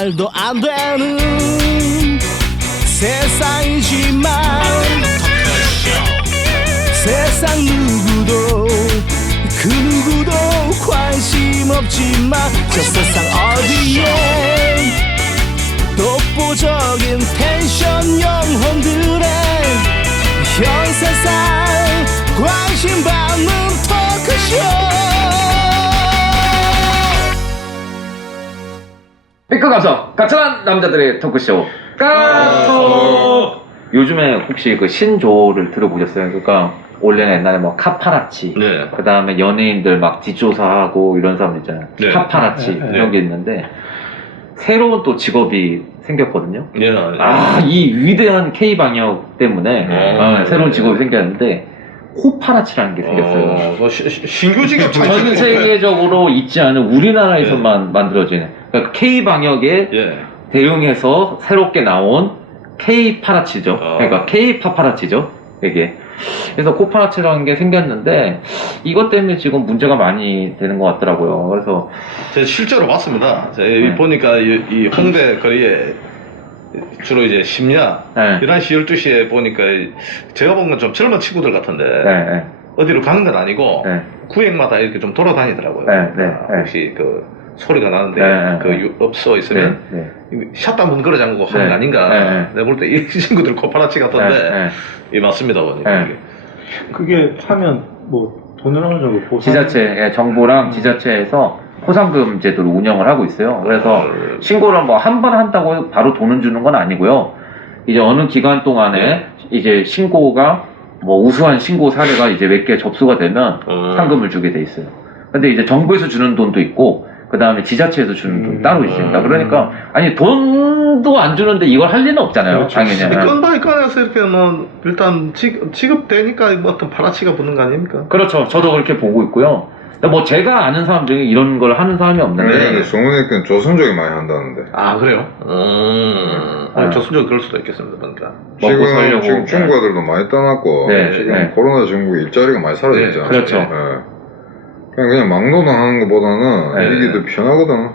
말도 안 되는 세상이지만 세상 누구도 그 누구도 관심 없지만 저 세상 어디에 독보적인 텐션 영혼들의 현 세상 관심 받는 토크쇼. 삐끗 감성 가찬한 남자들의 토크쇼 까톡. 요즘에 혹시 그 신조어를 들어보셨어요? 그러니까 원래는 옛날에 뭐 카파라치, 네. 그 다음에 연예인들 막 뒷조사하고 이런 사람들 있잖아요. 네. 파파라치 이런 게 있는데 새로운 또 직업이 생겼거든요. 예. 이 위대한 K 방역 때문에 새로운 직업이 생겼는데 호파라치라는 게 생겼어요. 신규 직업 전 세계적으로 있지 않은 우리나라에서만 만들어진 그러니까 K 방역에 대응해서 새롭게 나온 K 파라치죠. 그러니까 K 파파라치죠. 이게. 그래서 코파라치라는 게 생겼는데 이것 때문에 지금 문제가 많이 되는 것 같더라고요. 그래서 제가 실제로 봤습니다. 제가 보니까 이 홍대 거리에 주로 이제 심야 11시 12시에 보니까 제가 본 건 좀 젊은 친구들 같은데 어디로 가는 건 아니고 구역마다 이렇게 좀 돌아다니더라고요. 혹시 그 소리가 나는데 그 업소 있으면 샷다 문 걸어 잠그고 하는 거 아닌가. 내가 볼 때 이 친구들 코파라치 같던데 맞습니다. 보니까 그게 하면 뭐 돈을 어느 정도 보상? 지자체, 정부랑 지자체에서 포상금 제도를 운영을 하고 있어요. 그래서 신고를 뭐 한 번 한다고 바로 돈을 주는 건 아니고요. 이제 어느 기간 동안에 이제 신고가 뭐 우수한 신고 사례가 이제 몇 개 접수가 되면 상금을 주게 돼 있어요. 근데 이제 정부에서 주는 돈도 있고 그 다음에 지자체에서 주는 돈 따로 있습니다. 그러니까 아니 돈도 안 주는데 이걸 할 리는 없잖아요. 당연히. 건바이 꺼내서 이렇게 뭐 일단 지급되니까 뭐 어떤 파라치가 붙는 거 아닙니까? 그렇죠. 저도 그렇게 보고 있고요. 근데 뭐 제가 아는 사람 중에 이런 걸 하는 사람이 없는데. 송은이는 조선족이 많이 한다는데. 아 그래요? 조선족 그럴 수도 있겠습니다. 그러니까 지금 중국 애들도 많이 떠났고 지금 코로나 전국 일자리가 많이 사라졌잖아요. 그렇죠. 그냥 막노동하는 것보다는 이게 더 편하거든.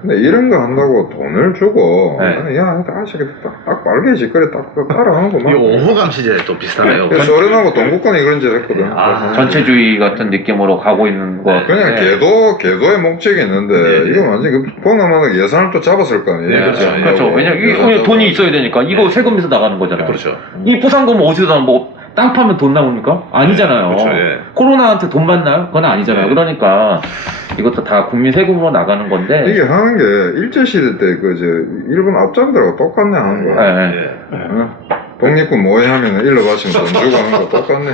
근데 이런 거 한다고 돈을 주고 야 아저씨 딱 빨개 짓거리 딱 따라하는 거만. 이 오호감시제 또 비슷하네요. 소련하고 동국간이 그런 짓 했거든. 전체주의 같은 느낌으로 가고 있는 거. 그냥 계도의 목적이 있는데 이거 완전 보나마나 예산을 또 잡았을 거 아니에요. 그렇죠. 왜냐면 돈이 있어야 되니까 이거 세금에서 나가는 거잖아요. 그렇죠. 이 포상금 어디서 나면 뭐 땅 파면 돈 나옵니까? 아니잖아요. 그렇죠, 코로나한테 돈 받나요? 그건 아니잖아요. 그러니까 이것도 다 국민 세금으로 나가는 건데 이게 하는 게 일제시대 때 일본 앞잡이들하고 똑같네 하는 거야. 독립군 모의하면 일러 바치면 돈 주고 하는 거 똑같네.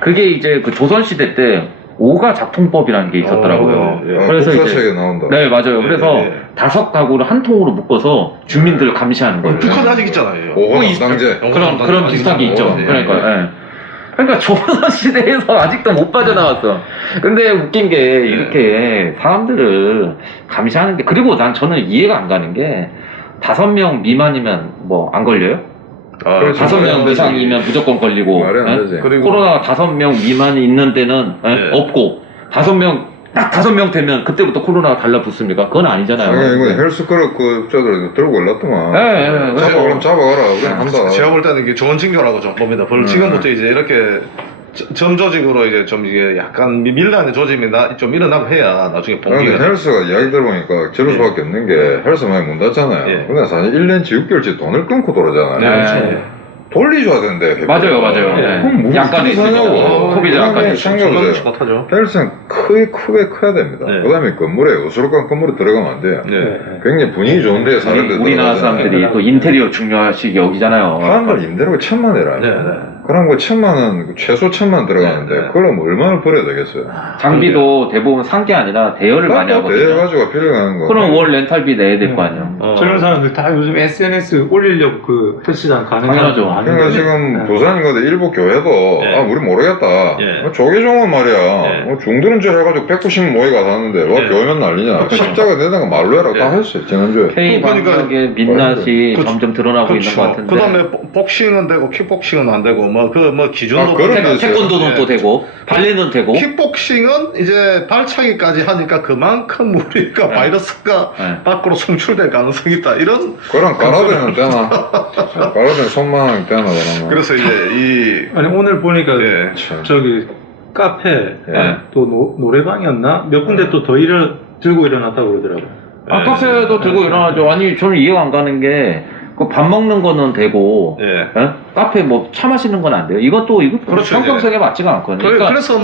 그게 이제 그 조선시대 때 오가 작통법이라는 게 있었더라고요. 그래서 이제 나온다. 네 맞아요. 그래서 5가구를 한 통으로 묶어서 주민들을 감시하는 거예요. 북한 아직 있잖아요. 오호 담당제. 그런 비슷한 게 있죠. 그러니까 조선시대에서 아직도 못 빠져나왔어. 근데 웃긴 게 이렇게 사람들을 감시하는 게 그리고 저는 이해가 안 가는 게 5명 미만이면 뭐 안 걸려요? 5명 이상이면 무조건 걸리고 그리고 코로나가 5명 미만이 있는 데는 없고 딱 5명 되면 그때부터 코로나가 달라붙습니까? 그건 아니잖아요. 이거 헬스클럽 저들 들고 올랐더만. 잡아가라. 그냥 한다. 제가 볼 때는 이게 좋은 징조라고 좀 봅니다. 지금부터 이제 이렇게 점조직으로 이제 좀 이게 약간 밀란의 조짐이 좀 일어나고 해야 나중에 근데 헬스가 이야기 들어보니까 저럴 수밖에 없는 게 헬스 많이 문 닫잖아요. 근데 사실 1년치 6개월치 돈을 끊고 돌아잖아요. 돌리줘야 되는데. 맞아요. 그럼 뭐 약간이 사냐고. 소비자 약간이 헬스는 크게 커야 됩니다. 그 다음에 건물에 우스룩한 건물에 들어가면 안 돼요. 굉장히 분위기 좋은 데에 사는 데 우리나라 사람들이 또 인테리어 중요시 여기잖아요. 하는 걸 임대료가 1,000만 원이라. 그럼 그 1,000만 원, 최소 1,000만 들어가는데 그걸 뭐 얼마나 벌어야 되겠어요? 장비도 대부분 산 게 아니라 대여를 많이 하거든요. 대여가지고 필요한 거. 그럼 월 렌탈비 내야 될 거 아니야. 저런 사람들 다 요즘 SNS 올리려고 그 헬스장 가는 당연하죠. 그러니까 지금 부산인 건데 일부 교회도 우리 모르겠다. 조계종은 말이야. 중드는 줄 해가지고 190명 모이가 사는데 교회면 난리냐. 십자가 내다가 말로 해라 다 했어요 지난주에. K 방역의 민낯이 점점 드러나고 있는 것 같은데. 그 다음에 복싱은 되고 킥복싱은 안 되고 기준도 그런 게 있어요. 태권도는 예. 또 되고 발레는 되고. 킥복싱은 이제 발차기까지 하니까 그만큼 우리가 바이러스가 네. 밖으로 송출될 가능성이 있다. 이런 그럼 깔아대는 되나? 깔아대는 손만 되나 그러면. 그래서 이제 아니 오늘 보니까 예. 저기 카페 예. 또 노래방이었나 몇 군데 또 더 들고 일어났다고 그러더라고요. 아, 카페도 들고 일어나죠. 아니, 저는 이해가 안 가는 게, 그 밥 먹는 거는 되고, 예. 예? 카페 뭐 차 마시는 건 안 돼요. 이것도 그렇죠, 형평성에 맞지가 않거든요. 그러니까, 그래서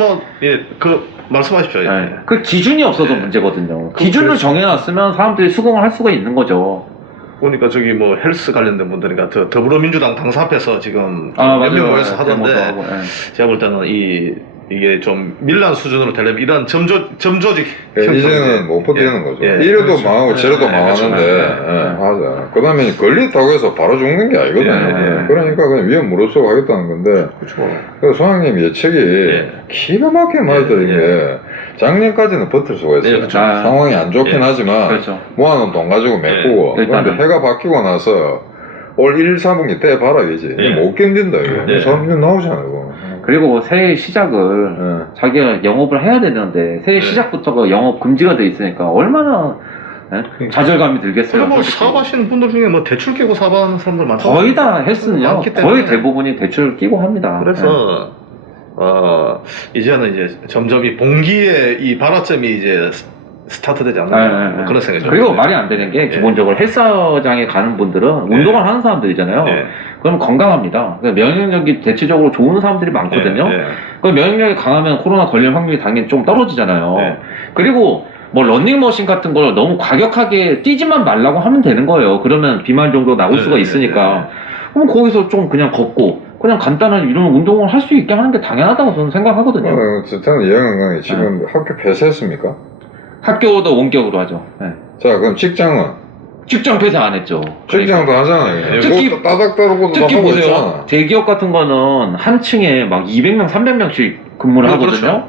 말씀하십시오. 예. 그 기준이 없어서 예. 문제거든요. 기준을 그래서- 정해놨으면 사람들이 수긍을 할 수가 있는 거죠. 보니까 저기 뭐 헬스 관련된 분들이니까 더불어민주당 당사 앞에서 지금 아, 몇 명 맞아요. 모여서 하던데 데모도 하고, 예. 제가 볼 때는 이게 좀 밀란 수준으로 되려면 이런 점조직 예, 형태로 이제는 못 버티는 예. 거죠. 예. 이래도 그렇죠. 망하고 저래도 예, 그렇죠. 망하는데, 예. 맞아. 그 다음에 걸렸다고 해서 바로 죽는 게 아니거든요. 예. 그러니까 그냥 위험 무릅쓰고 하겠다는 건데, 그렇죠. 그래서 소장님 예측이 예. 기가 막히게 맞았던 예. 게, 작년까지는 버틸 수가 있어요. 예, 그렇죠. 상황이 안 좋긴 예. 하지만, 그렇죠. 모아놓은 돈 가지고 메꾸고, 예. 그런데 일단은. 해가 바뀌고 나서, 올 1, 4분기 때 봐라, 이지. 예. 못 견딘다, 이거. 예. 사람들 나오잖아요, 이거. 그리고 새해 시작을 예. 자기가 영업을 해야 되는데 새해 네. 시작부터가 영업 금지가 돼 있으니까 얼마나 좌절감이 들겠어요. 그리고 뭐 솔직히. 사업하시는 분들 중에 뭐 대출 끼고 사업하는 사람들 많죠. 거의 다 헬스는요. 많기 때문에. 거의 대부분이 대출을 끼고 합니다. 그래서 이제는 이제 점점 이 봉기의 이 발화점이 이제 스타트되지 않나 네. 그런 생각이 좀 그리고 드네요. 말이 안 되는 게 기본적으로 헬스장에 가는 분들은 운동을 하는 사람들이잖아요. 예. 그럼 건강합니다. 그러니까 면역력이 대체적으로 좋은 사람들이 많거든요. 예. 그 면역력이 강하면 코로나 걸릴 확률이 당연히 좀 떨어지잖아요. 네. 그리고 뭐 런닝머신 같은 걸 너무 과격하게 뛰지만 말라고 하면 되는 거예요. 그러면 비만 정도 나올 네, 수가 네, 있으니까. 그럼 거기서 좀 그냥 걷고 그냥 간단한 이런 운동을 할 수 있게 하는 게 당연하다고 저는 생각하거든요. 저는 이해관광이 지금 학교 폐쇄했습니까? 학교도 원격으로 하죠. 네. 자, 그럼 직장은? 직장 폐쇄 안 했죠. 직장도 하잖아요. 특히- 그것도 따닥 따르고도 특히 하고 보세요. 있잖아. 대기업 같은 거는 한 층에 막 200명, 300명씩 근무를 네, 하거든요. 그렇죠.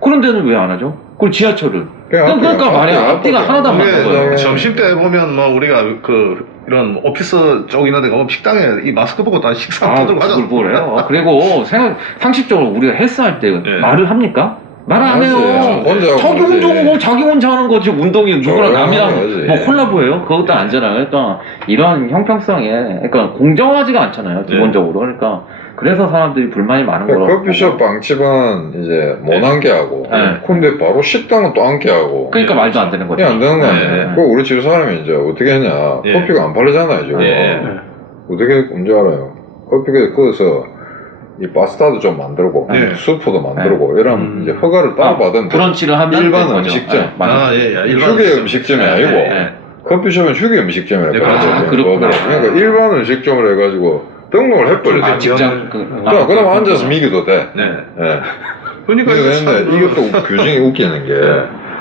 그런 데는 왜 안 하죠? 그리고 지하철은. 그러니까 말이야. 앞뒤가 하나도 안 맞는 이게 거예요. 점심 때 보면 뭐 우리가 이런 오피스 쪽 있는 데 가면 식당에 이 마스크 벗고 다 식사 아, 들고 하잖아. 그걸 뭐래요? 그리고 상식적으로 우리가 헬스할 때 예. 말을 합니까? 말 안 하지. 해요. 혼자 하고 자기 하지. 운동은 뭐 자기 혼자 하는 거지. 운동이 누구랑 저랑 남이랑 하지. 뭐 콜라보예요? 그것도 아니잖아요. 그러니까 이런 형평성에 그러니까 공정하지가 않잖아요. 기본적으로. 그러니까 그래서 사람들이 불만이 많은 거라고. 커피숍 빵집은 이제 못 앉게 하고, 네. 근데 바로 식당은 또 앉게 하고. 그러니까 말도 안 되는 거죠. 이게 안 되는 거 아니에요? 네. 그 우리 집 사람이 이제 어떻게 했냐. 예. 커피가 안 팔리잖아요, 지금. 예. 어떻게 했는지 알아요? 커피가 끄어서 이 파스타도 좀 만들고, 예. 수프도 만들고, 이런 이제 허가를 따로 받은 브런치를 하면 일반 되는 거죠. 음식점. 네, 맞아요. 일반 휴게 음식점이 아니고, 네. 커피숍은 휴게 음식점이라고 예, 그러죠. 아, 그렇구나. 그러니까 일반 음식점을 해가지고 등록을 해버렸어요. 직장 자, 그럼 앉아서 미기도 돼. 네. 예. 그러니까 이거 이게 근데 이것도 규정이 웃기는 게,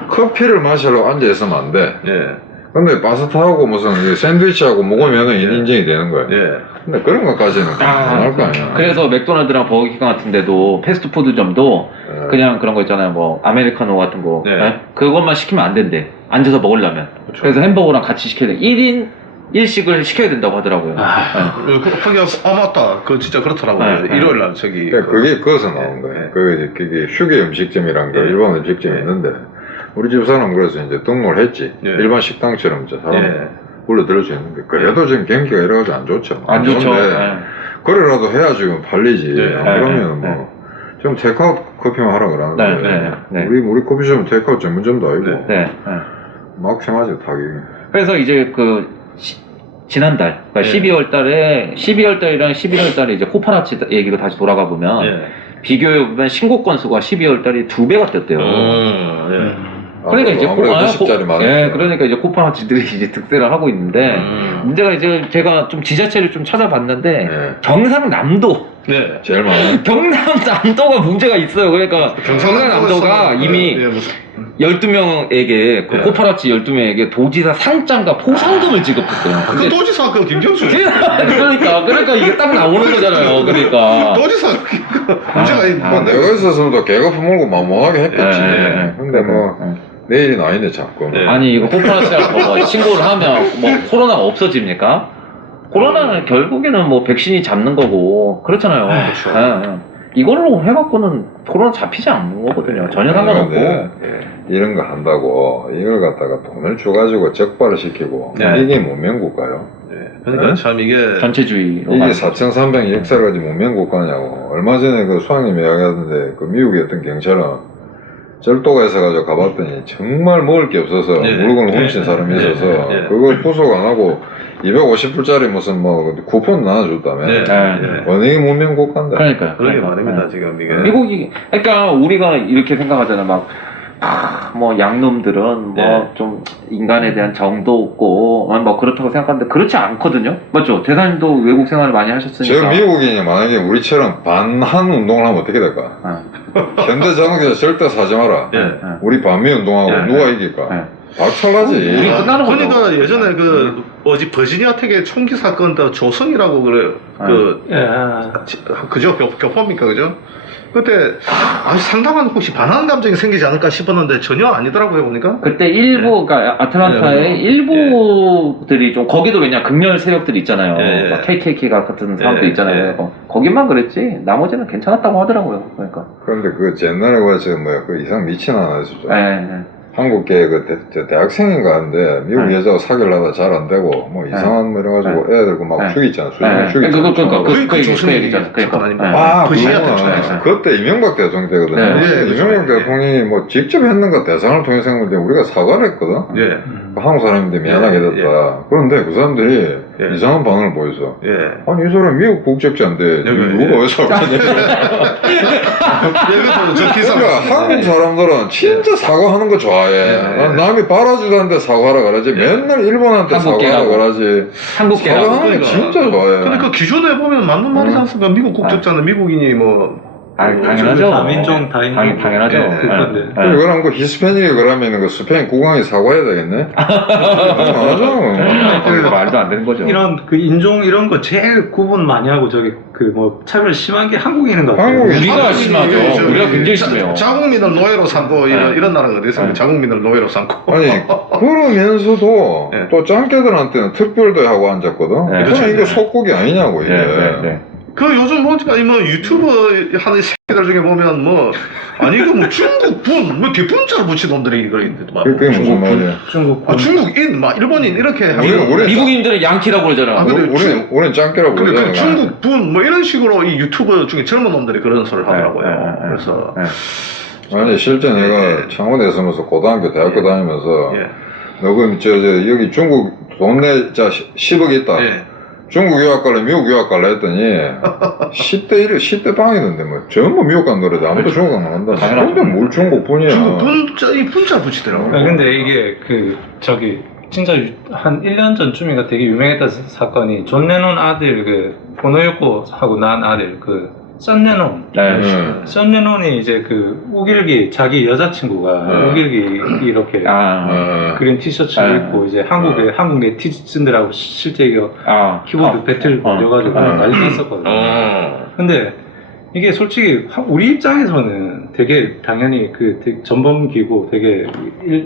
커피를 마시러 앉아있으면 안 돼. 예. 근데 파스타하고 무슨 이 샌드위치하고 먹으면 인정이 되는 거예요. 예. 근데 그런 것까지는 가능할 거 아니야. 그래서 맥도날드랑 버거킹 같은 데도 패스트푸드점도 예. 그냥 그런 거 있잖아요. 뭐 아메리카노 같은 거. 네. 네? 그것만 시키면 안 된대. 앉아서 먹으려면. 그렇죠. 그래서 햄버거랑 같이 시켜야 돼. 1인 1식을 시켜야 된다고 하더라고요. 하기가 맞다. 그 진짜 그렇더라고요. 네, 네. 일요일 날 저기 그러니까 그게 거기서 나온 거예요. 네. 그게 휴게 음식점이란 거, 네. 일반 음식점이 네. 있는데, 우리 집 사람 그래서 이제 등록을 했지. 네. 일반 식당처럼 이제 사람 네. 불러들일 수 있는데, 그래도 지금 경기가 이래가지고 안 좋죠. 안 좋죠. 좋은데 네. 그래라도 해야 지금 팔리지. 네. 안 네. 그러면 네. 뭐, 지금 테이크아웃 커피만 하라 그러는데, 네. 네. 우리 커피숍은 테이크아웃 전문점도 아니고, 네. 네. 네. 막 심하지, 타격이. 그래서 이제 지난달, 그러니까 네. 12월 달에, 12월 달이랑 11월 달에 이제 코파라치 얘기로 다시 돌아가 보면, 예. 비교해보면 신고 건수가 12월 달이 2배가 뛰었대요. 예. 그러니까 이제 아무래도 90짜리 많으니까. 예, 그러니까 이제 코파라치들이 이제 득세를 하고 있는데, 문제가 이제 제가 좀 지자체를 좀 찾아봤는데, 네. 경상남도, 네. 제일 많아. 경상남도가 문제가 있어요. 그러니까 경상남도가 이미 예, 12명에게 그 네. 코파라치 12명에게 도지사 상장과 포상금을 지급했대요. 그 근데 도지사 그 김경수 그러니까 이게 딱 나오는 거잖아요. 그러니까 도지사 문제가 있 뭐 내가 있었으면 또 개가 품물고 만만하게 했겠지. 예. 근데 뭐, 내일이 나이네, 자꾸. 네. 아니 이거 코파라치라고 뭐 신고를 하면 뭐 코로나가 없어집니까? 코로나는 결국에는 뭐 백신이 잡는 거고 그렇잖아요. 그렇죠. 예, 예. 이걸로 해갖고는 코로나 잡히지 않는 거거든요. 전혀 상관없고. 네. 이런 거 한다고 이걸 갖다가 돈을 줘가지고 적발을 시키고 네. 이게 문명국가요? 그러니까 네? 참 이게 전체주의로. 이게 가는 4,300 역사를 가진 문명국가냐고. 얼마 전에 그 수학님이 이야기하던데 그 미국에 어떤 경찰은 절도가 있어가지고 가봤더니 정말 먹을 게 없어서 네. 물건을 네. 훔친 사람이 네. 있어서 네. 그걸 구속 안 하고 250불짜리 무슨 뭐 쿠폰 나눠줬다며. 네. 네. 원행이 문명국가인데. 그러니까요. 그런 게 그러니까. 말입니다 예. 지금 이게. 미국이, 그러니까 우리가 이렇게 생각하잖아. 막, 뭐, 양놈들은 뭐, 좀, 인간에 대한 정도 없고, 뭐, 그렇다고 생각하는데, 그렇지 않거든요? 맞죠? 대사님도 외국 생활을 많이 하셨으니까. 저 미국인이 만약에 우리처럼 반한 운동을 하면 어떻게 될까? 현대자동차 절대 사지 마라. 예. 우리 반미 운동하고 예. 누가 이길까? 예. 박살나지. 우리 끝나는 거죠. 그러니까 예전에 그 어디 버지니아 택의 총기 사건 때 조선이라고 그래 그죠 교포입니까 그죠? 그때 아주 상당한 혹시 반항 감정이 생기지 않을까 싶었는데 전혀 아니더라고요 보니까. 그때 일부, 그러니까 아틀란타의 예. 일부들이 좀, 거기도 왜냐, 극렬 세력들이 있잖아요. 예. 막 KKK 같은 사람들 예. 있잖아요. 예. 거기만 그랬지, 나머지는 괜찮았다고 하더라고요. 그러니까. 그런데 그 옛날에 와서 뭐야 그 이상 미친 하나 있었죠. 예. 한국계 그 대학생인가 하는데 미국 네. 여자하고 사귀려다 잘 안 되고 뭐 이상한 뭐 이래가지고 애들 막 네. 죽이잖아. 네. 죽이잖아. 그 조선이 얘기잖아. 사건 아닙니까? 아, 버지니아 그거구나. 택 총기. 그때 이명박 대통령 때거든. 네. 예, 이명박 그렇죠. 대통령이 뭐 직접 했는가 대상을 통해서 했는데 우리가 사과를 했거든. 예. 한국 사람인데 미안하게 예, 됐다. 그런데 그 사람들이 예. 이상한 반응을 보여서 예. 아니 이 사람 미국 국적자인데 누가 왜 사과하냐. 저 기사 그러니까 한국 사람들은 진짜 사과하는 거 좋아해. 남이 바라주는데 사과하라 그러지. 맨날 일본한테 사과하라 한국계라고. 그러지. 한국계라고. 사과하는 거 진짜 좋아해. 그러니까 기존에 보면 맞는 말이지 않습니까? 미국 국적자는 미국인이 뭐 당연하죠. 다민족, 다인종. 당연하죠. 예. 그건데. 그럼 그 히스패닉이 그러면 그 스페인 국왕이 사과해야 되겠네? 안 하잖아. 말도 안 되는 거죠. 이런 그 인종 이런 거 제일 구분 많이 하고 저기 그 뭐 차별 심한 게 한국인인 것 같아요. 한국인. 우리가 심하죠. 우리가 굉장히 심해요. 자국민을 노예로 삼고 이런 나라가 어디 있습니까? 자국민을 노예로 삼고. 아니 그러면서도 예. 또 짱깨들한테는 특별도 하고 앉았거든. 네. 그럼 이거 속국이 아니냐고 이게. 그 요즘 보니까 뭐 유튜브 하는 새끼들 중에 보면 뭐 아니 이거 뭐 중국분 뭐 뒷분자를 붙인 놈들이 이거 있는데 막 그게 무슨 말이야? 중국 중국인 막 일본인 이렇게 하고 미국인들은 양키라고 그러잖아. 아, 근데 우리는 짱깨라고 근데 그러잖아. 그 중국분 뭐 이런 식으로 이 유튜브 중에 젊은 놈들이 그런 소리를 하더라고요. 그래서 아니 실제 내가 창원에 있으면서 고등학교 대학교 다니면서 예. 너그 저 여기 중국 돈 내자 10억 있다. 예. 중국 유학 갈래 미국 유학 갈래 했더니 10대 빵이던데 뭐 전부 미국 간 노래도 아무도 중국 안 간다. 근데 뭘 중국분이야. 중국 분자 이 분자 붙이더라고요. 근데 이게 그 저기 진짜 한 1년 전쯤인가 되게 유명했던 사건이 존 레논 아들 그 보노요코하고 난 아들 그 선 레논. 선 레논이 이제 그 우길기 자기 여자친구가 우길기 이렇게 그린 티셔츠를 입고 이제 한국 네티즌들하고 실제 이거 키보드 배틀 걸려가지고 난리 났었거든요. 근데 이게 솔직히 우리 입장에서는 되게 당연히 그 되게 전범기고 되게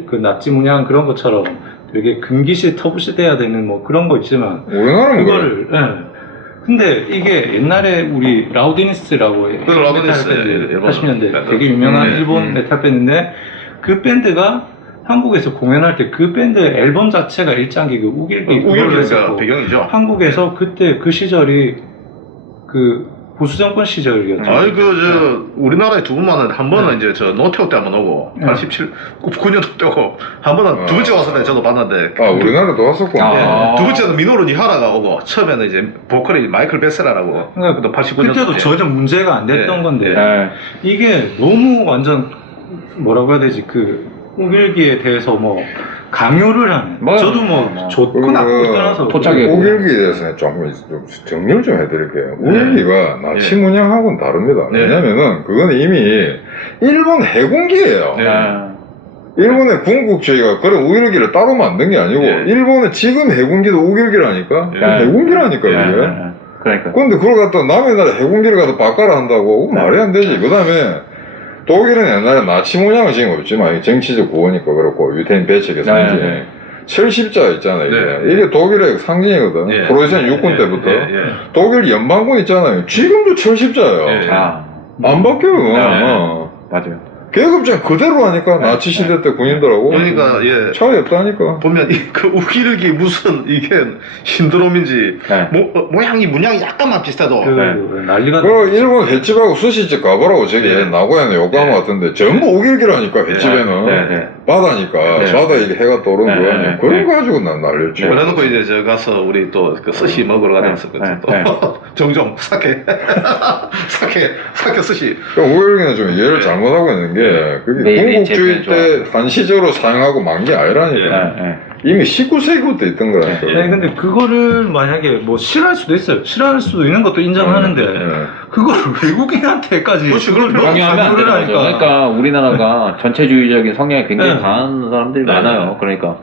그 나치 문양 그런 것처럼 되게 금기시 터부시 돼야 되는 뭐 그런 거 있지만 우리나라는 그거를 근데 이게 옛날에 우리 라우디니스라고 라우디니스, 밴드 일본 80년대 밴드. 되게 유명한 일본 메탈 밴드인데 그 밴드가 한국에서 공연할 때 그 밴드 앨범 자체가 일장기 그 우길기 그걸로 했었고 배경이죠. 한국에서 그때 그 시절이 그 보수 정권 시절이었죠. 아니 우리나라에 두 번만 왔는데 한 번은 이제 저 노태우 때 한 번 오고 9년도 때 오고 한 번은 두 번째 왔을 때 저도 봤는데 우리나라도 왔었구나. 두 번째는 미노루 니하라가 오고 처음에는 이제 보컬이 마이클 베세라라고 그러니까 89년 그때도 전혀 문제가 안 됐던 건데 이게 너무 완전 뭐라고 해야 되지 그 우길기에 대해서 뭐 강요를 하는 저도 뭐 좋고 나쁘고 떠나서 우길기에 대해서는 좀 정리를 좀 해드릴게요. 우길기가 나치 문양하고는 다릅니다. 왜냐면은 그건 이미 일본 해군기예요. 일본의 군국주의가 그런 우길기를 따로 만든 게 아니고 일본의 지금 해군기도 우길기라니까. 해군기라니까 이게. 그러니까. 근데 그걸 갖다 남의 나라 해군기를 갖다 바꿔라 한다고 말이 안 되지. 그 다음에 독일은 옛날에 나치 문양은 지금 없지만 정치적 구호니까 그렇고 유태인 배척의 상징. 철십자 있잖아요. 이게. 네. 이게 독일의 상징이거든. 예. 프로이센 육군 예. 때부터. 예. 예. 독일 연방군 있잖아요. 지금도 철십자예요. 예. 안 바뀌어요. 네. 맞아요. 계급장 그대로 하니까 나치 시대 때 군인들하고 그러니까 예. 차이 없다니까. 보면 그 우길기 무슨 이게 신드롬인지 모양이 문양이 약간만 비슷해도 난리가 그 일본 횟집하고 스시집 가보라고 저기 나고야는 요코하마 같은데 전부 우길기라니까 횟집에는 바다니까 바다 이게 해가 떠오르는 거 아니야. 그런 거 가지고 난 난리였지. 그래놓고 이제 저 가서 우리 또 그 스시 먹으러 가면서 또 종종 사케 스시 우길기는 좀 이해를 잘못하고 있는 게 그게 군국주의 때 한시적으로 사용하고 만 게 아니라니까. 이미 19세기부터 있던 거라니까. 아니 근데 그거를 만약에 뭐 싫어할 수도 있어요. 싫어할 수도 있는 것도 인정하는데 그거를 외국인한테까지 그렇지, 그걸 강요하면 안 되는 거죠. 그러니까 우리나라가 전체주의적인 성향이 굉장히 네. 강한 사람들이 많아요. 그러니까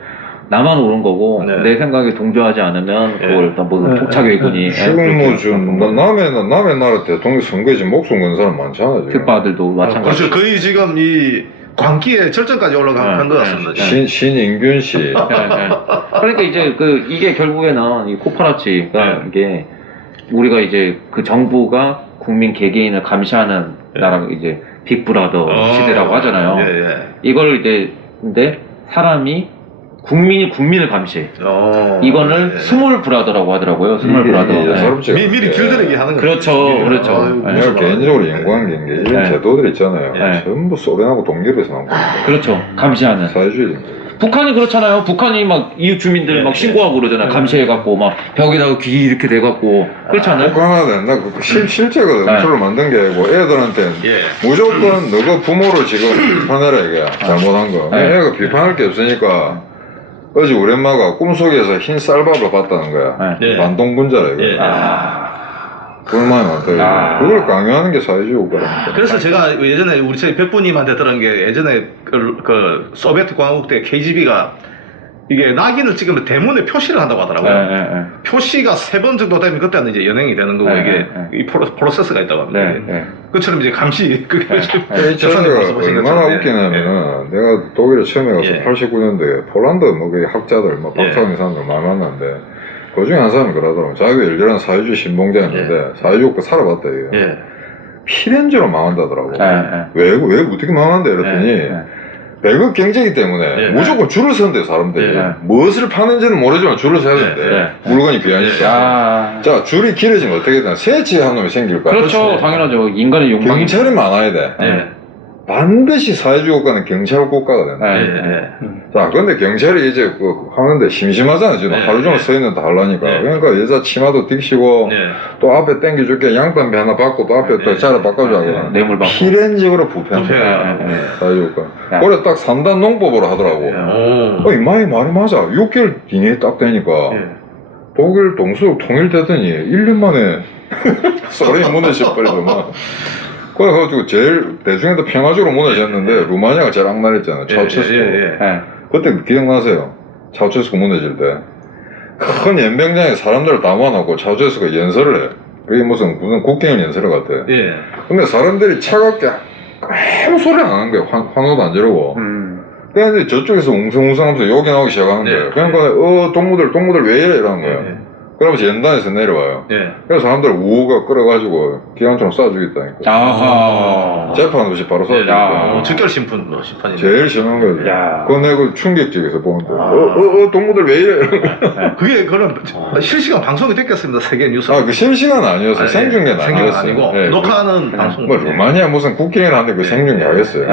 나만 옳은 거고 내 생각에 동조하지 않으면 그걸 일단 무슨 토착외군이 지금 뭐 남의 나라 대통령 선거에 지금 목숨 건 사람 많잖아. 지금. 흑바들도 마찬가지. 그렇죠. 거의 지금 이 광기의 절정까지 올라간 것 같습니다. 신인균 씨. 그러니까 이제 이게 결국에는 이 코파라치가 이게 우리가 이제 그 정부가 국민 개개인을 감시하는 나라가 이제 빅브라더 시대라고 하잖아요. 이걸 이제 근데 사람이 국민이 국민을 감시해. 이거를 스몰 브라더라고 하더라고요. 스몰 브라더. 미리 길들이기 하는 거죠. 그렇죠. 그렇죠. 내가 개인적으로 연구한 게 이런 제도들 있잖아요. 전부 소련하고 독립에서 나온 겁니다. 그렇죠. 감시하는. 사회주의. 북한이 그렇잖아요. 북한이 막 이웃 주민들 막 신고하고 그러잖아요. 감시해갖고 막 벽에다가 귀 이렇게 대갖고 그렇잖아요. 북한은 나 실제거든. 술로 만든 게 아니고 애들한테는 무조건 너가 부모를 지금 비판해라 이게 잘못한 거. 애가 비판할 게 없으니까. 어제 우리 엄마가 꿈속에서 흰 쌀밥을 봤다는 거야. 반동분자라 이거. 불만이 많다. 그걸 강요하는 게 사회주의 국가라니까. 그래서 제가 예전에 우리 저희 백부님한테 들은 게 예전에 그 소비에트 공화국 때 KGB가 이게 낙인을 찍으면 대문에 표시를 한다고 하더라고요. 표시가 3번 정도 되면 그때는 이제 연행이 되는 거고 이게 이 프로세스가 있다고 합니다. 그처럼 이제 감시 그게 이 차이가 얼마나 웃기냐면은 내가 독일에 처음에 가서 89년도에 폴란드 뭐 학자들 뭐 박사학위 사람들 많이 만났는데 그 중에 한 사람이 그러더라고. 자기가 열렬한 사회주의 신봉자였는데 사회주의 국가 살아봤다 이게. 피렌즈로 망한다더라고. 왜 어떻게 망한다 이랬더니 배급 경제이기 때문에 무조건 줄을 서는데 사람들이 무엇을 파는지는 모르지만 줄을 서야 되는데 물건이 귀하니까. 자, 줄이 길어지면 어떻게 되나? 세치한 놈이 생길 거야. 그렇죠. 당연하죠. 인간의 욕망이. 경찰이 많아야 돼. 반드시 사회주의 국가는 경찰 국가가 된다. 자, 근데 경찰이 이제 하는데 심심하잖아. 지금 하루 종일 서 있는데 하려니까. 그러니까 여자 치마도 딕시고 또 앞에 땡겨줄게 양담배 하나 받고 또 앞에 또 자를 바꿔줘 하고. 뇌물 받고. 필연적으로 부패한다. 사회주의 국가. 그래 딱 3단 농법으로 하더라고. 말이 맞아. 6개월 뒤에 딱 되니까 독일 동수 통일되더니 1년 만에 소련이 무너져버리더만. 그래가지고 제일 대중에도 평화적으로 무너졌는데 루마니아가 제일 악랄했잖아요. 차우체스코. 그때 기억나세요? 차우체스코 무너질 때 큰 연병장에 사람들을 다 모아놓고 차우체스코가 연설을 해. 그게 무슨 국경을 연설을 같아. 근데 사람들이 차갑게 아무 소리 안 하는 거야. 환호도 안 지르고. 근데 저쪽에서 웅성웅성하면서 욕이 나오기 시작하는 거예요. 그러니까 동무들 왜 이래 이러는 거예요. 그러면서 연단에서 내려와요. 그래서 사람들 우호가 끌어가지고 기관총 쏴주겠다니까. 재판 없이 바로 쏴주겠다. 즉결 심판이 제일 심한 거지. 그거 내가 충격적에서 보는데 동무들 왜 이래? 그게 그럼 실시간 방송이 됐겠습니다. 세계 뉴스. 그 실시간 아니었어요. 생중계는 아니고 녹화하는 방송. 뭐 루마니아 무슨 국경을 하는데 그 생중계 하겠어요.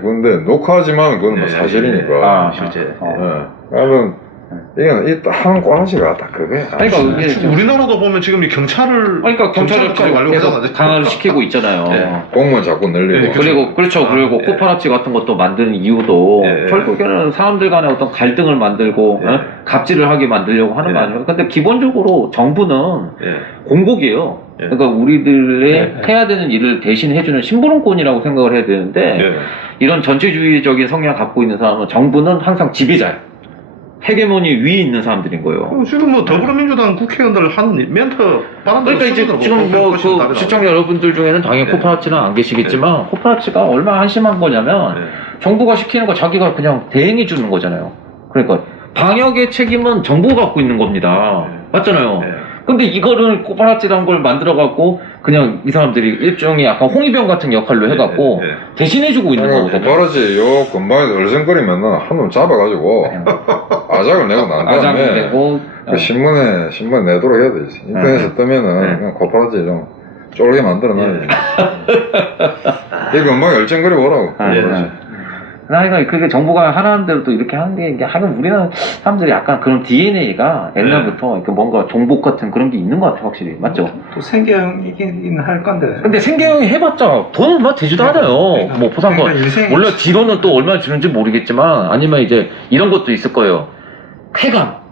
근데 녹화하지만 그건 뭐 사실이니까. 실제. 그러면 이게 한 꼬라지가 딱 그거야. 그러니까 우리나라도 보면 지금 이 경찰을 경찰을 계속 강화를 시키고 있잖아요. 공무원 자꾸 늘리고. 그리고 그리고 코파라치 같은 것도 만드는 이유도 결국에는 사람들 간의 어떤 갈등을 만들고 갑질을 하게 만들려고 하는 거 아니에요. 근데 기본적으로 정부는 공복이에요. 그러니까 우리들의 해야 되는 일을 대신 해주는 심부름꾼이라고 생각을 해야 되는데 이런 전체주의적인 성향을 갖고 있는 사람은 정부는 항상 지배자예요. 헤게모니 위에 있는 사람들인 거예요. 지금 뭐 더불어민주당 국회의원들 하는 멘트 그러니까 이제 지금 뭐 그 시청자 여러분들 중에는 당연히 코파라치는 안 계시겠지만 코파라치가 얼마나 한심한 거냐면 정부가 시키는 거 자기가 그냥 대행해 주는 거잖아요. 그러니까 방역의 책임은 정부가 갖고 있는 겁니다. 맞잖아요. 네. 근데 이거를 꼬바라지란 걸 만들어갖고 그냥 이 사람들이 일종의 약간 홍위병 같은 역할로 해갖고 네, 네. 대신해주고 있는 거거든요. 고바라지 요 근방에서 얼성거리면은 한 놈 잡아가지고 아작을 내고 난 다음에 아작을 내고 그 신문에 내도록 해야 되지. 인터넷에 뜨면은 네. 그냥 고바라지 좀 쫄게 만들어놔야지. 이 근방에 얼쩡거리 보라고. 고바라지. 그러니까 그게 정부가 하라는 대로 또 이렇게 하는 게 이게 하면 우리는 사람들이 약간 그런 DNA가 옛날부터 이렇게 뭔가 정복 같은 그런 게 있는 것 같아요, 확실히. 맞죠? 또 생계형이긴 할 건데. 근데 생계형이 해봤자 돈 얼마 되지도 않아요. 뭐 보상금. 그러니까 인생이- 물론 뒤로는 또 얼마 주는지 모르겠지만 아니면 이제 이런 것도 있을 거예요. 쾌감.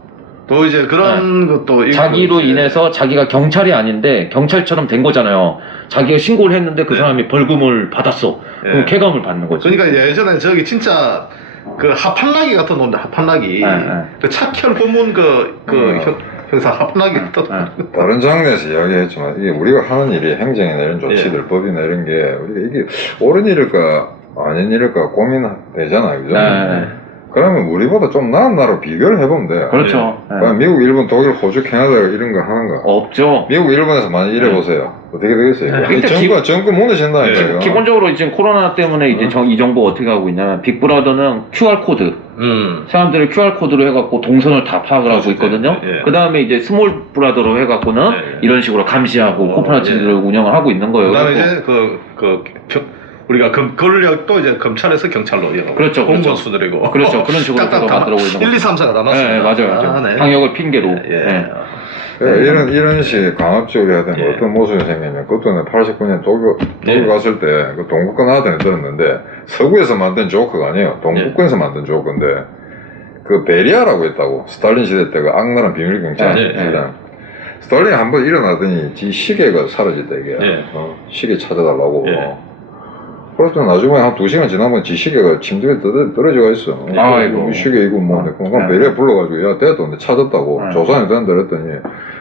또 이제 그런 것도 있고 자기로 이제. 인해서 자기가 경찰이 아닌데 경찰처럼 된 거잖아요. 자기가 신고를 했는데 그 사람이 벌금을 받았어. 그럼 예. 쾌감을 받는 거죠. 그러니까 예전에 저기 진짜 그 하판나기 같은 놈인데 하판나기 네. 그 차키열 고문 형사 하판나기 같은 다른 장르에서 이야기했지만 이게 우리가 하는 일이 행정이나 이런 조치들, 법이나 이런 게 우리가 이게 옳은 일일까 아닌 일일까 고민되잖아요, 그죠? 네. 그러면 우리보다 좀 나은 나라로 비교를 해보면 돼. 그렇죠. 네. 과연 미국, 일본, 독일, 호주, 캐나다 이런 거 하는가? 없죠. 미국, 일본에서 많이 일해보세요. 어떻게 되겠어요? 네. 일단 정권 무너진다니까요. 기본적으로 이제 코로나 때문에 이제 이 정부 어떻게 하고 있냐면 빅브라더는 QR코드. 사람들을 QR코드로 해갖고 동선을 다 파악을 하고 있거든요. 예. 그 다음에 이제 스몰 브라더로 해갖고는 예. 이런 식으로 감시하고 코퍼레이티브를 운영을 하고 있는 거예요. 그다음에 그래서 이제 우리가 권력도 이제 검찰에서 경찰로 이어가고 그렇죠, 그렇죠. 공무원수들이고 그렇죠. 그런 식으로 딱딱 해서 만들어오고 있는 1, 2, 3, 4가 남았습니다. 네, 맞아요. 네. 방역을 핑계로. 예. 네. 그러니까 이런 식의 강압적으로 해야 되는 예. 어떤 모습이 생기면 그것도 89년 독일 예. 갔을 때 그 동국권 아들이 들었는데 서구에서 만든 조크가 아니에요. 동국권에서 만든 조크인데 그 베리아라고 했다고 스탈린 시대 때 그 악랄한 비밀경찰 예. 스탈린이 한번 일어나더니 지 시계가 사라졌다 이게 예. 시계 찾아달라고 예. 그래서 나중에 한 2시간 지나면 지 시계가 침대에 떨어져가 있어. 아이고. 이 시계 이거 뭐 그럼 베리아 불러가지고 야 됐다 근데 찾았다고 조사는 된다 그랬더니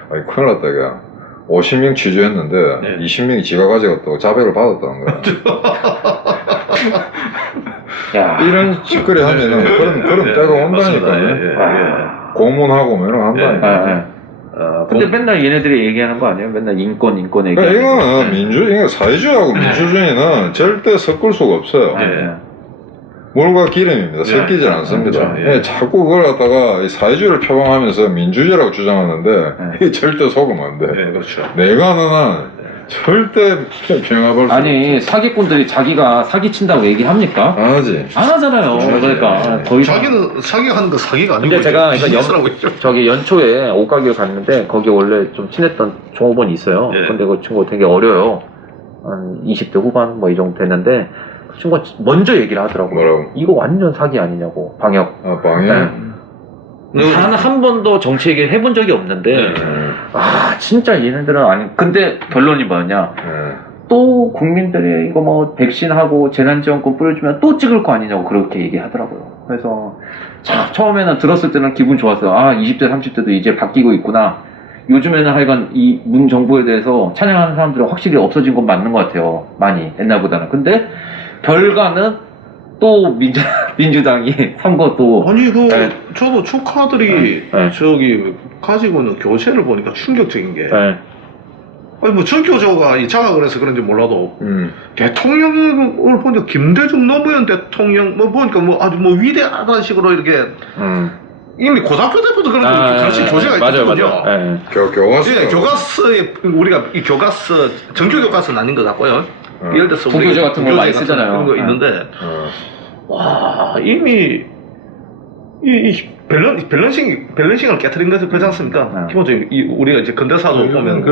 아니 큰일 났다 이게 50명 취조했는데 20명이 지가 가져갔다고 자백을 받았다는 거야. 야. 이런 짓거리 하면은 그런 때가 온다니까요. 고문하고 뭐 이런 거 한다니까. 근데 맨날 얘네들이 얘기하는 거 아니에요? 맨날 인권 얘기하는 그러니까 이거는 이거 사회주의하고 민주주의는 절대 섞을 수가 없어요. 물과 기름입니다. 섞이질 않습니다. 그렇죠. 예. 자꾸 그걸 갖다가 이 사회주의를 표방하면서 민주주의라고 주장하는데 이게 절대 속으면 안 돼. 네, 그렇죠. 내가 하는 한 절대 병합할 수 아니 사기꾼들이 자기가 사기친다고 얘기합니까? 안 하지. 안 하잖아요. 그러니까 거의 다. 자기는 사기가 하는 거 사기가 아니고 근데 제가 그러니까 비즈니스라고 있죠. 저기 연초에 옷가게를 갔는데 거기 원래 좀 친했던 종업원이 있어요. 예. 근데 그 친구가 되게 어려요. 한 20대 후반 뭐 이 정도 됐는데 그 친구가 먼저 얘기를 하더라고요. 뭐라고? 이거 완전 사기 아니냐고 방역. 아, 방해? 단 한 번도 정치 얘기를 해본 적이 없는데 아 진짜 얘네들은 아니. 근데 결론이 뭐냐? 또 국민들이 이거 뭐 백신하고 재난지원금 뿌려주면 또 찍을 거 아니냐고 그렇게 얘기하더라고요. 그래서 자, 처음에는 들었을 때는 기분 좋았어요. 아 20대 30대도 이제 바뀌고 있구나. 요즘에는 하여간 이 문 정부에 대해서 찬양하는 사람들은 확실히 없어진 건 맞는 것 같아요. 많이 옛날보다는. 근데 결과는 또 민주당이 선거 또 아니 네. 저도 조카들이 네. 저기 가지고 있는 교재를 보니까 충격적인 게 네. 아니 뭐 전교조가 이 장악을 해서 그런지 몰라도 대통령을 보니까 김대중 노무현 대통령 뭐 보니까 뭐 아주 뭐 위대하다는 식으로 이렇게 이미 고등학교 때부터 그런 그렇지 교재가 있거든요. 맞아요. 교과서. 예, 교과서에 우리가 이 교과서 정규 교과서는 아닌 것 같고요. 예를 들어서 부교재 같은 거 많이 부교재 쓰잖아요. 그런 거 있는데 와 이미 이 밸런싱을 깨트린 것은 그렇지 않습니까? 기본적으로 우리가 이제 근대사도 보면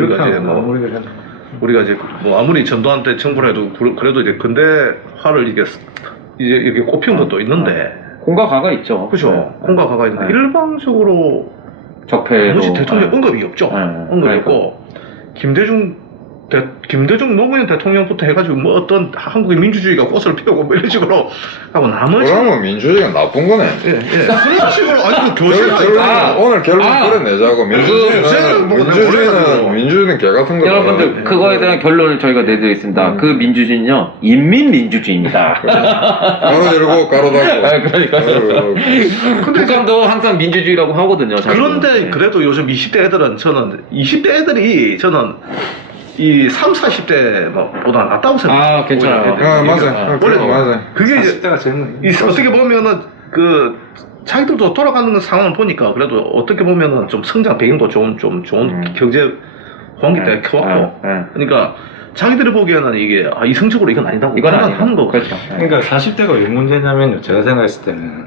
우리가 이제 뭐 아무리 전두환 때 정부를 해도 그래도 이제 근대화를 이제 이렇게 꼽힌 것도 있는데 공과 가가 있죠. 그렇죠. 공과 가가 있는데 일방적으로 적폐로 뭐지 대통령 언급이 없죠. 언급이 없고 김대중 김대중 노무현 대통령부터 해가지고 뭐 어떤 한국의 민주주의가 꽃을 피우고 뭐 이런 식으로 하고 나머지 그러면 민주주의가 나쁜 거네. 그런 식으로 아니 그 교세가 오늘 결론 그래 내자고. 민주주의는 개 같은 거다. 여러분들 그거에 대한 결론을 저희가 내드리겠습니다. 그 민주주의는요 인민민주주의입니다. 가로 열고 가로 닫고. 그러니까 북한도 항상 민주주의라고 하거든요. 그런데 그래도 요즘 20대 애들은 저는 20대 애들이 저는 이 30, 40대 보다 낫다고 생각해요. 아, 괜찮아요. 맞아요. 원래 맞아요. 그게 이제 40대가 제일 어떻게 보면은 그 자기들도 돌아가는 상황을 보니까 그래도 어떻게 보면은 좀 성장 배경도 좋은 경제 환기 때문에 켜왔고 그러니까 자기들이 보기에는 이게 이성적으로 이건 아니다고 판단하는 거고. 그렇죠. 그러니까 40대가 왜 문제냐면요. 제가 생각했을 때는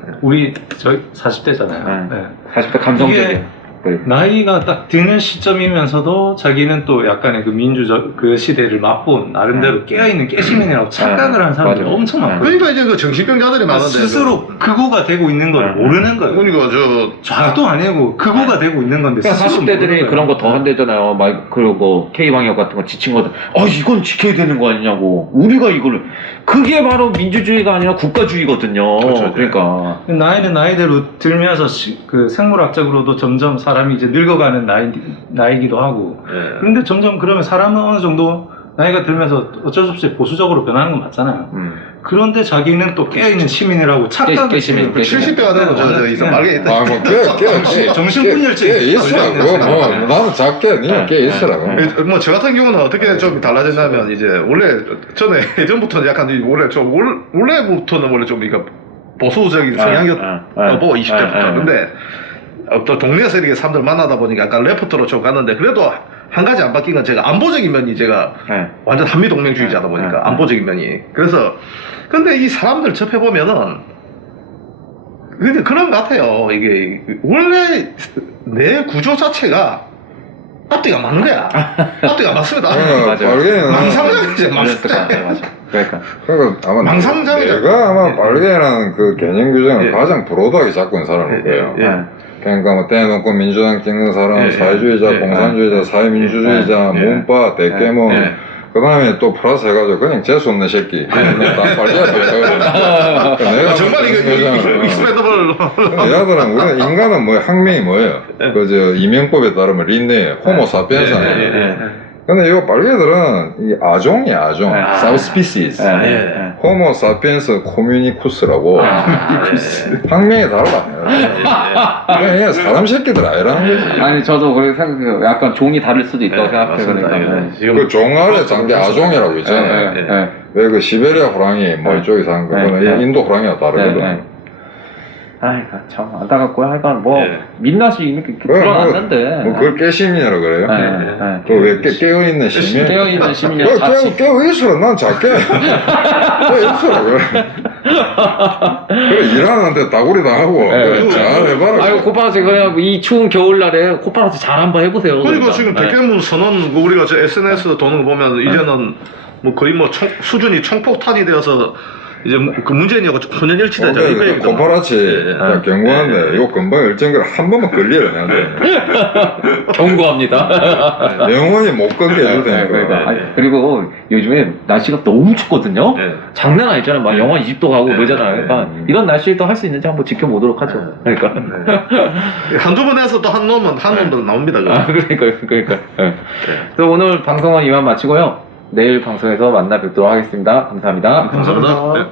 저희 40대잖아요. 40대 감성적이에요. 나이가 딱 드는 시점이면서도 자기는 또 약간의 그 민주적 그 시대를 맛본 나름대로 깨어있는 깨시민이라고 착각을 하는 사람들이 엄청 많거든요. 그러니까 이제 그 정신병자들이 많은데 스스로 극우가 되고 있는 걸 모르는 거예요. 그러니까 자도 아니고 극우가 되고 있는 건데 그러니까 스스로 40대들이 모르는 그런 거 거예요. 더 한대잖아요. 막 그리고 K방역 같은 거 지친 거들. 이건 지켜야 되는 거 아니냐고. 우리가 이거를 그게 바로 민주주의가 아니라 국가주의거든요. 그렇죠. 그러니까 나이는 나이대로 들면서 그 생물학적으로도 점점 사람이 이제 늙어가는 나이기도 하고 그런데 점점 그러면 사람은 어느 정도 나이가 들면서 어쩔 수 없이 보수적으로 변하는 건 맞잖아요. 그런데 자기는 또 깨어있는 시민이라고 착각을 깨시민. 70대가 되면 저 이상 말게 있다. 정신분열증이 있으라고. 나는 작게 니는 꽤 있으라고. 뭐 저 같은 경우는 어떻게 좀 달라졌냐면 이제 원래 전에 예전부터는 약간 원래부터는 원래 좀 이거 보수적인 성향이었고 20대부터 근데 또 동네에서 이렇게 사람들 만나다 보니까 약간 레포트로 좀 갔는데 그래도 한 가지 안 바뀐 건 제가 안보적인 면이 제가 완전 한미동맹주의자다 보니까 안보적인 면이 그래서 근데 이 사람들 접해보면은 근데 그런 것 같아요. 이게 원래 내 구조 자체가 앞뒤가 맞는 거야. 앞뒤가 맞습니다. 망상장이지 맞아. 그러니까 아마 망상장이죠. 내가 아마 빨갱이라는 그 개념 규정을 가장 브로드하게 잡고 있는 사람일 거예요. 그러니까 뭐 떼놓고 민주당 찍는 사람, 사회주의자, 공산주의자, 사회민주주의자, 문파, 대깨모 그 다음에 또 플러스 해가지고 그냥 재수없는 새끼 딱 빨개야 돼. 정말 이거 익스펜더블 얘들은 우리는 인간은 뭐 학명이 뭐예요? 그저 이명법에 따르면 린네 호모사피엔스 아니에요? 근데 이거 빨개들은 이 아종이야 아종 사우스피시스 호모사피엔스 코뮤니쿠스라고 학명이 달라 그냥 사람 새끼들 아니라는 거지. 아니 저도 그렇게 생각해요. 약간 종이 다를 수도 있다고 생각해요. 그러니까. 그 종 아래 장게 아종이라고 있잖아요. 왜 그 시베리아 호랑이 뭐 이쪽에 사는 거는 인도 호랑이가 다르거든. 아이고 참 안타깝고요. 하여간 뭐 민낯이 이렇게 드러났는데 뭐 그걸 깨시민이라고 그래요? 왜 깨어있는 시민? 깨어있는 시민이 깨어있으라 난 작게 깨어있으라 그래. 그래 일하는데 다구리 당하고 그래 잘 해봐라. 아이고 코파라스 그냥 이 추운 겨울날에 코파라스 잘 한번 해보세요. 그러니까 지금 대깨문 선언 우리가 저 SNS 도는 거 보면 이제는 뭐 거의 뭐 수준이 총폭탄이 되어서 이제 그 문재인이하고 소년일치되죠. 코파라치 경고하는데 요 금방 열정을 한 번만 걸리려 내가 경고합니다. 영원히 못 걸게 해줄 테니까. 그리고 요즘에 날씨가 너무 춥거든요. 장난 아니잖아요. 막 영하 20도 가고 그러잖아요. 그러니까 이런 날씨에도 할 수 있는지 한번 지켜보도록 하죠. 그러니까 한두 번 해서 또 한 놈들 나옵니다. 그러니까. 그래서 오늘 방송은 이만 마치고요. 내일 방송에서 만나 뵙도록 하겠습니다. 감사합니다. 감사합니다.